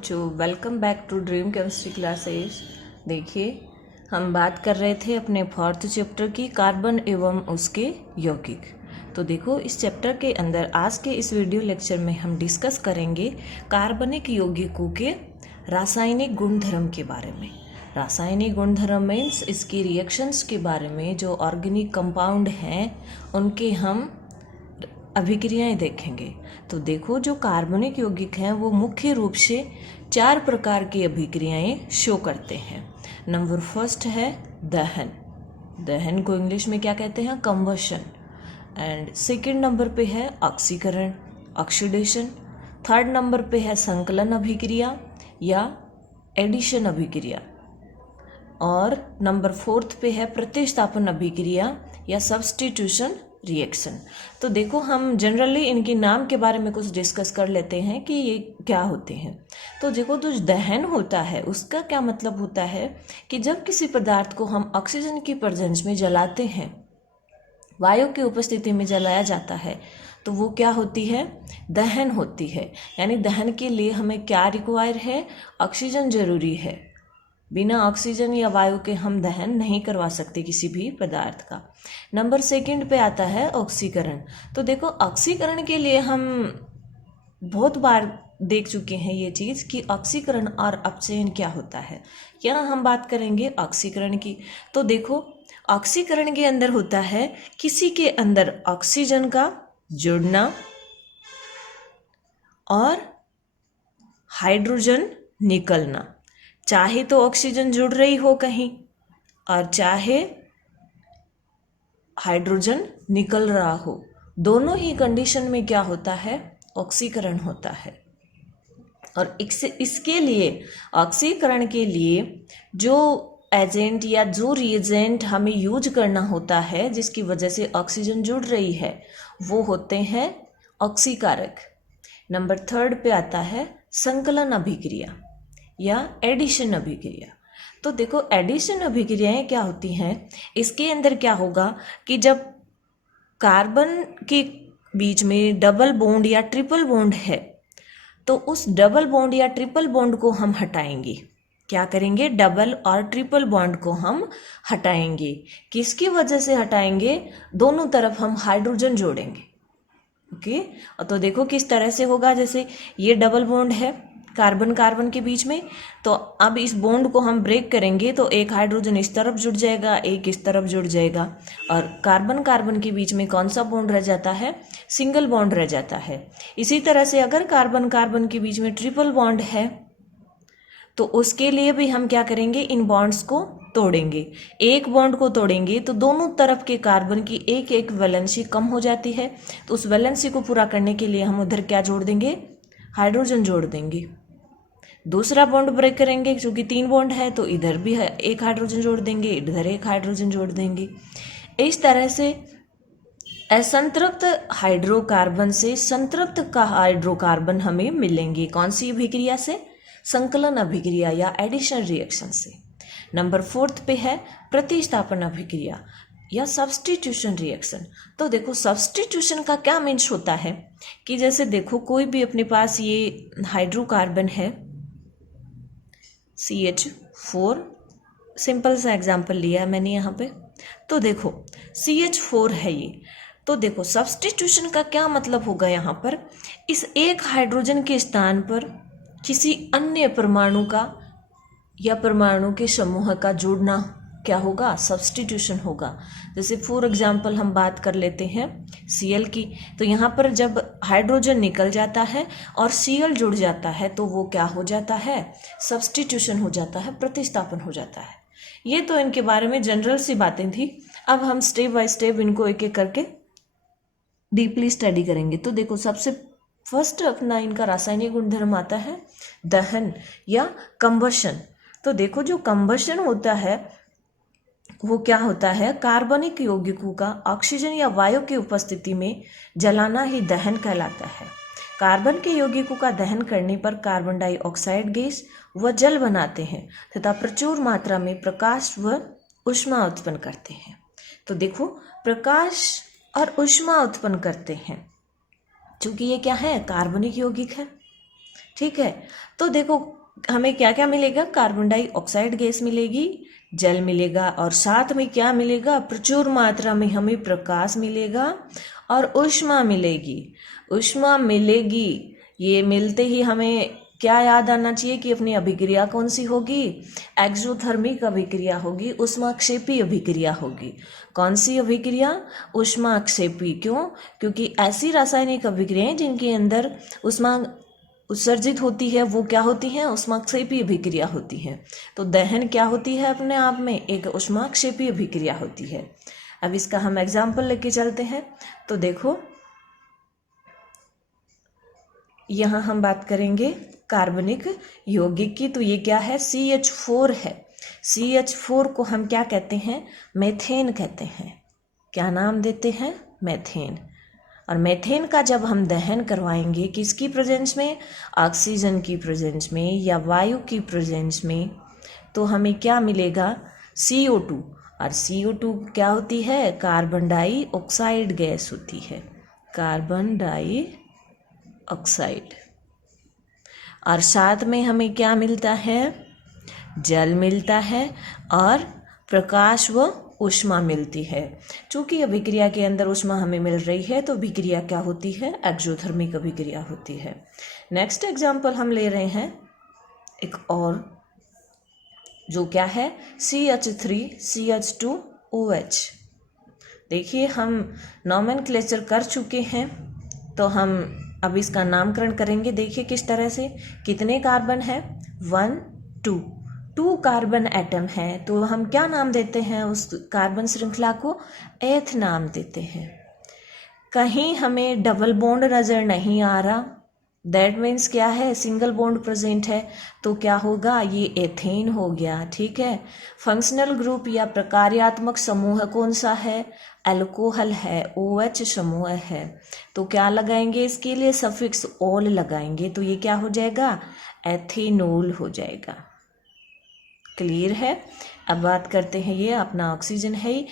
बच्चों, welcome back to dream chemistry classes. देखिए, हम बात कर रहे थे अपने फोर्थ चैप्टर की, कार्बन एवं उसके यौगिक। तो देखो, इस चैप्टर के अंदर आज के इस वीडियो लेक्चर में हम डिस्कस करेंगे कार्बनिक यौगिकों के रासायनिक गुणधर्म के बारे में। रासायनिक गुणधर्म मीन्स इसकी रिएक्शंस के बारे में, जो ऑर्गेनिक कंपाउंड हैं उनके हम अभिक्रियाएं देखेंगे। तो देखो, जो कार्बनिक यौगिक हैं वो मुख्य रूप से 4 प्रकार की अभिक्रियाएं शो करते हैं। नंबर फर्स्ट है दहन। दहन को इंग्लिश में क्या कहते हैं? कंबशन। एंड सेकंड नंबर पे है ऑक्सीकरण, ऑक्सीडेशन। थर्ड नंबर पे है संकलन अभिक्रिया या एडिशन अभिक्रिया। और नंबर फोर्थ पे है प्रतिस्थापन अभिक्रिया या सब्स्टिट्यूशन रिएक्शन। तो देखो, हम जनरली इनके नाम के बारे में कुछ डिस्कस कर लेते हैं कि ये क्या होते हैं। तो देखो, जो दहन होता है उसका क्या मतलब होता है कि जब किसी पदार्थ को हम ऑक्सीजन की प्रेजेंस में जलाते हैं, वायु की उपस्थिति में जलाया जाता है, तो वो क्या होती है? दहन होती है। यानी दहन के लिए हमें क्या रिक्वायर है? ऑक्सीजन जरूरी है। बिना ऑक्सीजन या वायु के हम दहन नहीं करवा सकते किसी भी पदार्थ का। नंबर सेकंड पे आता है ऑक्सीकरण। तो देखो, ऑक्सीकरण के लिए हम बहुत बार देख चुके हैं ये चीज़ कि ऑक्सीकरण और अपचयन क्या होता है। यहाँ हम बात करेंगे ऑक्सीकरण की। तो देखो, ऑक्सीकरण के अंदर होता है किसी के अंदर ऑक्सीजन का जुड़ना और हाइड्रोजन निकलना। चाहे तो ऑक्सीजन जुड़ रही हो कहीं और चाहे हाइड्रोजन निकल रहा हो, दोनों ही कंडीशन में क्या होता है? ऑक्सीकरण होता है। और इसके लिए, ऑक्सीकरण के लिए जो एजेंट या जो रिएजेंट हमें यूज करना होता है, जिसकी वजह से ऑक्सीजन जुड़ रही है, वो होते हैं ऑक्सीकारक। नंबर थर्ड पे आता है संकलन अभिक्रिया या एडिशन अभिक्रिया। तो देखो, एडिशन अभिक्रियाएं क्या होती हैं? इसके अंदर क्या होगा कि जब कार्बन के बीच में डबल बॉन्ड या ट्रिपल बॉन्ड है, तो उस डबल बॉन्ड या ट्रिपल बॉन्ड को हम हटाएंगे। क्या करेंगे? डबल और ट्रिपल बॉन्ड को हम हटाएंगे। किसकी वजह से हटाएंगे? दोनों तरफ हम हाइड्रोजन जोड़ेंगे। ओके, तो देखो किस तरह से होगा। जैसे ये डबल बॉन्ड है कार्बन कार्बन के बीच में, तो अब इस बॉन्ड को हम ब्रेक करेंगे तो एक हाइड्रोजन इस तरफ जुड़ जाएगा, एक इस तरफ जुड़ जाएगा, और कार्बन कार्बन के बीच में कौन सा बॉन्ड रह जाता है? सिंगल बॉन्ड रह जाता है। इसी तरह से अगर कार्बन कार्बन के बीच में ट्रिपल बॉन्ड है, तो उसके लिए भी हम क्या करेंगे? इन बॉन्ड्स को तोड़ेंगे। एक बॉन्ड को तोड़ेंगे तो दोनों तरफ के कार्बन की एक एक वैलेंसी कम हो जाती है। तो उस वैलेंसी को पूरा करने के लिए हम उधर क्या जोड़ देंगे? हाइड्रोजन जोड़ देंगे। दूसरा बॉन्ड ब्रेक करेंगे, क्योंकि 3 बॉन्ड है, तो इधर भी एक हाइड्रोजन जोड़ देंगे, इधर एक हाइड्रोजन जोड़ देंगे। इस तरह से असंतृप्त हाइड्रोकार्बन से संतृप्त का हाइड्रोकार्बन हमें मिलेंगे। कौन सी अभिक्रिया से? संकलन अभिक्रिया या एडिशन रिएक्शन से। नंबर फोर्थ पे है प्रतिस्थापन अभिक्रिया या सब्स्टिट्यूशन रिएक्शन। तो देखो, सब्स्टिट्यूशन का क्या मीन्स होता है कि जैसे देखो, कोई भी अपने पास ये हाइड्रोकार्बन है CH4, सिंपल सा एग्जाम्पल लिया है मैंने यहाँ पे। तो देखो, CH4 है ये। तो देखो, सब्स्टिट्यूशन का क्या मतलब होगा यहाँ पर? इस एक हाइड्रोजन के स्थान पर किसी अन्य परमाणु का या परमाणु के समूह का जोड़ना क्या होगा? सब्स्टिट्यूशन होगा। जैसे फॉर एग्जाम्पल हम बात कर लेते हैं Cl की। तो यहाँ पर जब हाइड्रोजन निकल जाता है और Cl जुड़ जाता है, तो वो क्या हो जाता है? सब्स्टिट्यूशन हो जाता है, प्रतिस्थापन हो जाता है। ये तो इनके बारे में जनरल सी बातें थी। अब हम स्टेप बाय स्टेप इनको एक एक करके डीपली स्टडी करेंगे। तो देखो, सबसे फर्स्ट अपना इनका रासायनिक गुणधर्म आता है दहन या कंबशन। तो देखो, जो कंबशन होता है वो क्या होता है? कार्बनिक यौगिकों का ऑक्सीजन या वायु की उपस्थिति में जलाना ही दहन कहलाता है। कार्बन के यौगिकों का दहन करने पर कार्बन डाइऑक्साइड गैस व जल बनाते हैं तथा प्रचुर मात्रा में प्रकाश व ऊष्मा उत्पन्न करते हैं। तो देखो, प्रकाश और ऊष्मा उत्पन्न करते हैं, क्योंकि ये क्या है? कार्बनिक यौगिक है। ठीक है। तो देखो हमें क्या क्या मिलेगा, कार्बन डाइऑक्साइड गैस मिलेगी, जल मिलेगा, और साथ में क्या मिलेगा, प्रचुर मात्रा में हमें प्रकाश मिलेगा और ऊष्मा मिलेगी। ऊष्मा मिलेगी, ये मिलते ही हमें क्या याद आना चाहिए कि अपनी अभिक्रिया कौन सी होगी, एक्सोथर्मिक अभिक्रिया होगी, ऊष्माक्षेपी अभिक्रिया होगी। कौन सी अभिक्रिया, ऊष्माक्षेपी। क्यों, क्योंकि ऐसी रासायनिक अभिक्रियाएं जिनके अंदर ऊष्मा उत्सर्जित होती है वो क्या होती हैं, ऊष्माक्षेपी अभिक्रिया होती हैं। तो दहन क्या होती है, अपने आप में एक ऊष्माक्षेपी अभिक्रिया होती है। अब इसका हम एग्जाम्पल लेके चलते हैं। तो देखो यहाँ हम बात करेंगे कार्बनिक यौगिक की। तो ये क्या है, CH4 है। CH4 को हम क्या कहते हैं, मेथेन कहते हैं। क्या नाम देते हैं, मेथेन। और मेथेन का जब हम दहन करवाएंगे किसकी प्रेजेंस में, ऑक्सीजन की प्रेजेंस में या वायु की प्रेजेंस में, तो हमें क्या मिलेगा, CO2। और CO2 क्या होती है, कार्बन डाइऑक्साइड गैस होती है, कार्बन डाइऑक्साइड। और साथ में हमें क्या मिलता है, जल मिलता है और प्रकाश व ऊष्मा मिलती है। चूँकि अभिक्रिया के अंदर ऊष्मा हमें मिल रही है तो अभिक्रिया क्या होती है, एक्सोथर्मिक अभिक्रिया होती है। नेक्स्ट एग्जाम्पल हम ले रहे हैं एक और, जो क्या है, CH3CH2OH। देखिए हम नॉमेनक्लेचर कर चुके हैं, तो हम अब इसका नामकरण करेंगे। देखिए किस तरह से, कितने कार्बन है, 1 2 कार्बन एटम है, तो हम क्या नाम देते हैं उस कार्बन श्रृंखला को, एथ नाम देते हैं। कहीं हमें डबल बॉन्ड नजर नहीं आ रहा, दैट मीन्स क्या है, सिंगल बॉन्ड प्रेजेंट है, तो क्या होगा, ये एथेन हो गया। ठीक है। फंक्शनल ग्रुप या प्रकार्यात्मक समूह कौन सा है, अल्कोहल है, OH समूह है। तो क्या लगाएंगे इसके लिए, सफिक्स ओल लगाएंगे, तो ये क्या हो जाएगा, एथेनॉल हो जाएगा। क्लियर है। अब बात करते हैं, ये अपना ऑक्सीजन है,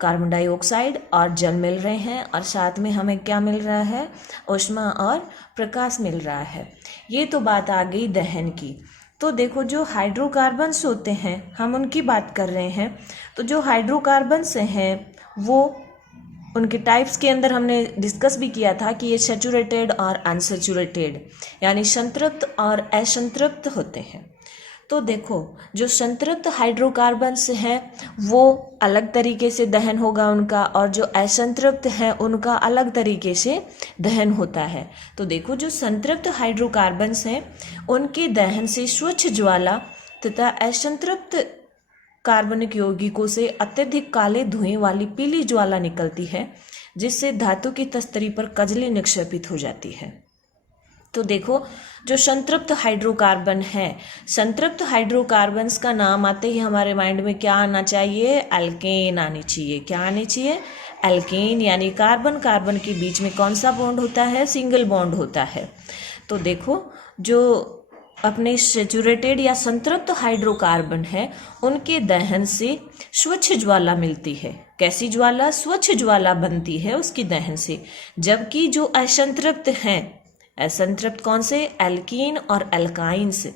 कार्बन डाइऑक्साइड और जल मिल रहे हैं, और साथ में हमें क्या मिल रहा है, ऊष्मा और प्रकाश मिल रहा है। ये तो बात आ गई दहन की। तो देखो जो हाइड्रोकार्बन्स होते हैं, हम उनकी बात कर रहे हैं। तो जो हाइड्रोकार्बन्स हैं वो उनके टाइप्स के अंदर हमने डिस्कस भी किया था कि ये सैचुरेटेड और अनसैचुरेटेड, यानी संतृप्त और असंतृप्त होते हैं। तो देखो जो संतृप्त हाइड्रोकार्बन्स हैं वो अलग तरीके से दहन होगा उनका, और जो असंतृप्त हैं उनका अलग तरीके से दहन होता है। तो देखो जो संतृप्त हाइड्रोकार्बन्स हैं उनके दहन से स्वच्छ ज्वाला तथा असंतृप्त कार्बनिक यौगिकों से अत्यधिक काले धुएं वाली पीली ज्वाला निकलती है, जिससे धातु की तस्तरी पर कजली निक्षेपित हो जाती है। तो देखो जो संतृप्त हाइड्रोकार्बन है, संतृप्त हाइड्रोकार्बन्स का नाम आते ही हमारे माइंड में क्या आना चाहिए, एल्केन आनी चाहिए। क्या आनी चाहिए, एल्केन, यानी कार्बन कार्बन के बीच में कौन सा बॉन्ड होता है, सिंगल बॉन्ड होता है। तो देखो जो अपने सैचुरेटेड या संतृप्त हाइड्रोकार्बन है उनके दहन से स्वच्छ ज्वाला मिलती है। कैसी ज्वाला, स्वच्छ ज्वाला बनती है उसकी दहन से। जबकि जो असंतृप्त हैं, असंतृप्त कौन से, एल्कीन और एल्काइंस,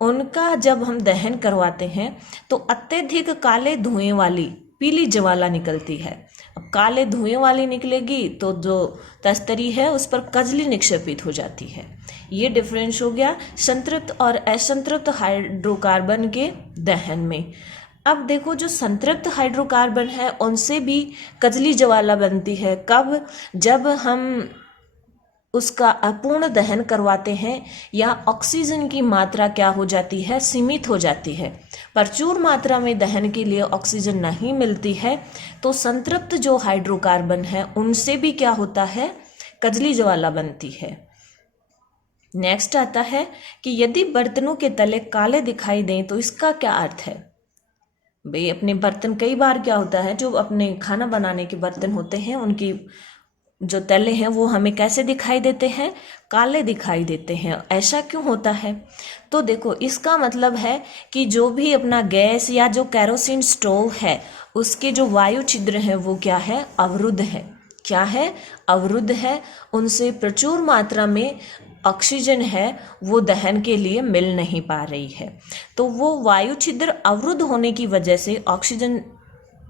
उनका जब हम दहन करवाते हैं तो अत्यधिक काले धुएं वाली पीली ज्वाला निकलती है। अब काले धुएं वाली निकलेगी तो जो तस्तरी है उस पर कजली निक्षेपित हो जाती है। ये डिफरेंस हो गया संतृप्त और असंतृप्त हाइड्रोकार्बन के दहन में। अब देखो जो संतृप्त हाइड्रोकार्बन है उनसे भी कजली ज्वाला बनती है। कब, जब हम उसका अपूर्ण दहन करवाते हैं या ऑक्सीजन की मात्रा क्या हो जाती है, सीमित हो जाती है, प्रचुर मात्रा में दहन के लिए ऑक्सीजन नहीं मिलती है, तो संतृप्त जो हाइड्रोकार्बन है उनसे भी क्या होता है, कजली ज्वाला बनती है। नेक्स्ट आता है कि यदि बर्तनों के तले काले दिखाई दें तो इसका क्या अर्थ है। भाई अपने बर्तन, कई बार क्या होता है जो अपने खाना बनाने के बर्तन होते हैं उनकी जो तले हैं वो हमें कैसे दिखाई देते हैं, काले दिखाई देते हैं। ऐसा क्यों होता है, तो देखो इसका मतलब है कि जो भी अपना गैस या जो कैरोसिन स्टोव है उसके जो वायु छिद्र हैं वो क्या है, अवरुद्ध है। क्या है, अवरुद्ध है। उनसे प्रचुर मात्रा में ऑक्सीजन है वो दहन के लिए मिल नहीं पा रही है। तो वो वायु छिद्र अवरुद्ध होने की वजह से ऑक्सीजन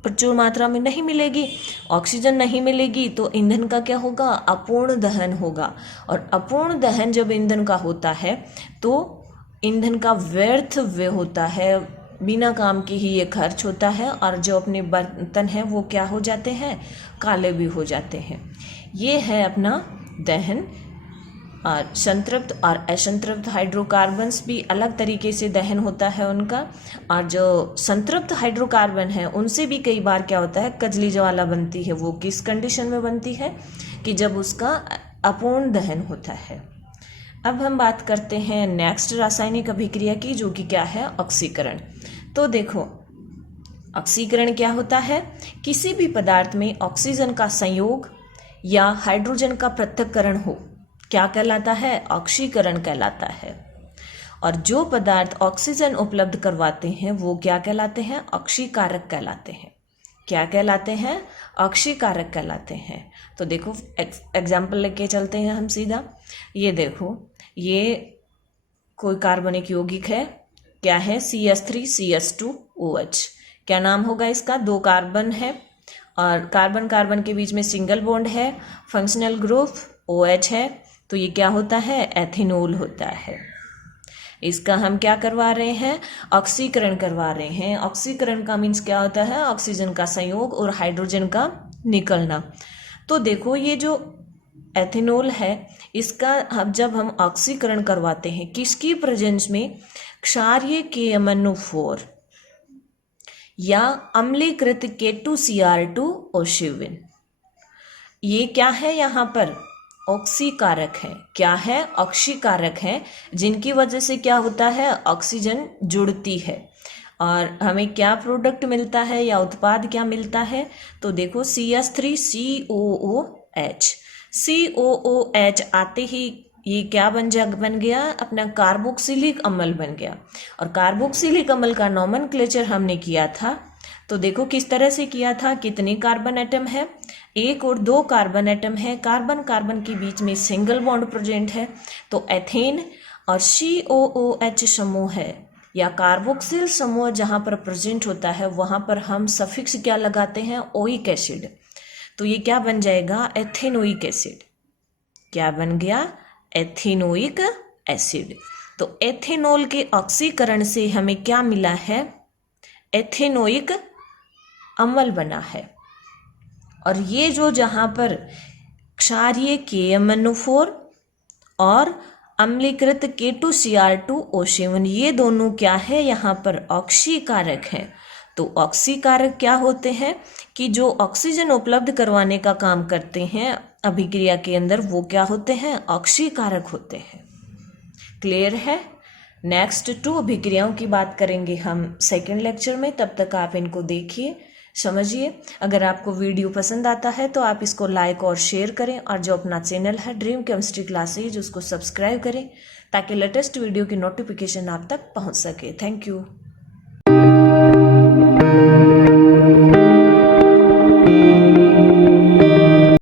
प्रचुर मात्रा में नहीं मिलेगी। ऑक्सीजन नहीं मिलेगी तो ईंधन का क्या होगा, अपूर्ण दहन होगा। और अपूर्ण दहन जब ईंधन का होता है तो ईंधन का व्यर्थ व्यय होता है, बिना काम के ही ये खर्च होता है, और जो अपने बर्तन हैं वो क्या हो जाते हैं, काले भी हो जाते हैं। ये है अपना दहन। और संतृप्त और असंतृप्त हाइड्रोकार्बन्स भी अलग तरीके से दहन होता है उनका। और जो संतृप्त हाइड्रोकार्बन है उनसे भी कई बार क्या होता है, कजली ज्वाला बनती है। वो किस कंडीशन में बनती है कि जब उसका अपूर्ण दहन होता है। अब हम बात करते हैं नेक्स्ट रासायनिक अभिक्रिया की, जो कि क्या है, ऑक्सीकरण। तो देखो ऑक्सीकरण क्या होता है, किसी भी पदार्थ में ऑक्सीजन का संयोग या हाइड्रोजन का पृथक्करण हो, क्या कहलाता है, ऑक्सीकरण कहलाता है। और जो पदार्थ ऑक्सीजन उपलब्ध करवाते हैं वो क्या कहलाते हैं, ऑक्सीकारक कहलाते हैं। क्या कहलाते हैं, ऑक्सीकारक कहलाते हैं। तो देखो एग्जाम्पल लेके चलते हैं हम सीधा। ये देखो, ये कोई कार्बनिक यौगिक है, क्या है, CH3CH2OH। क्या नाम होगा इसका, 2 कार्बन है और कार्बन कार्बन के बीच में सिंगल बॉन्ड है, फंक्शनल ग्रुप OH है। तो ये क्या होता है, एथेनॉल होता है। इसका हम क्या करवा रहे हैं, ऑक्सीकरण करवा रहे हैं। ऑक्सीकरण का मीन्स क्या होता है, ऑक्सीजन का संयोग और हाइड्रोजन का निकलना। तो देखो ये जो एथेनॉल है, इसका जब हम ऑक्सीकरण करवाते हैं किसकी प्रेजेंस में, क्षारीय KMnO4 या अम्लीकृत K2Cr2O7। ये क्या है, यहाँ पर ऑक्सीकारक है। क्या है, ऑक्सीकारक है, जिनकी वजह से क्या होता है, ऑक्सीजन जुड़ती है और हमें क्या प्रोडक्ट मिलता है या उत्पाद क्या मिलता है। तो देखो CH3COOH। COOH आते ही ये क्या बन गया, अपना कार्बोक्सिलिक अम्ल बन गया। और कार्बोक्सिलिक अम्ल का नोमेनक्लेचर हमने किया था, तो देखो किस तरह से किया था, कितने कार्बन एटम है, 1 और 2 कार्बन एटम है। कार्बन कार्बन के बीच में सिंगल बॉन्ड प्रेजेंट है, तो एथेन और COOH समूह है या कार्बोक्सिल समूह जहाँ पर प्रेजेंट होता है वहाँ पर हम सफिक्स क्या लगाते हैं, ओइक एसिड। तो ये क्या बन जाएगा, एथेनोइक एसिड। क्या बन गया, एथेनोइक एसिड। तो एथेनॉल के ऑक्सीकरण से हमें क्या मिला है, एथेनोइक अम्ल बना है। और ये जो जहाँ पर क्षारीय KMnO4 और अम्लीकृत K2Cr2O7 ये दोनों क्या है, यहाँ पर ऑक्सीकारक हैं। तो ऑक्सीकारक क्या होते हैं कि जो ऑक्सीजन उपलब्ध करवाने का काम करते हैं अभिक्रिया के अंदर, वो क्या होते हैं, ऑक्सीकारक होते हैं। क्लियर है। नेक्स्ट 2 अभिक्रियाओं की बात करेंगे हम सेकंड लेक्चर में, तब तक आप इनको देखिए, समझिए। अगर आपको वीडियो पसंद आता है तो आप इसको लाइक और शेयर करें, और जो अपना चैनल है ड्रीम केमिस्ट्री क्लासेज उसको सब्सक्राइब करें ताकि लेटेस्ट वीडियो की नोटिफिकेशन आप तक पहुंच सके। Thank you.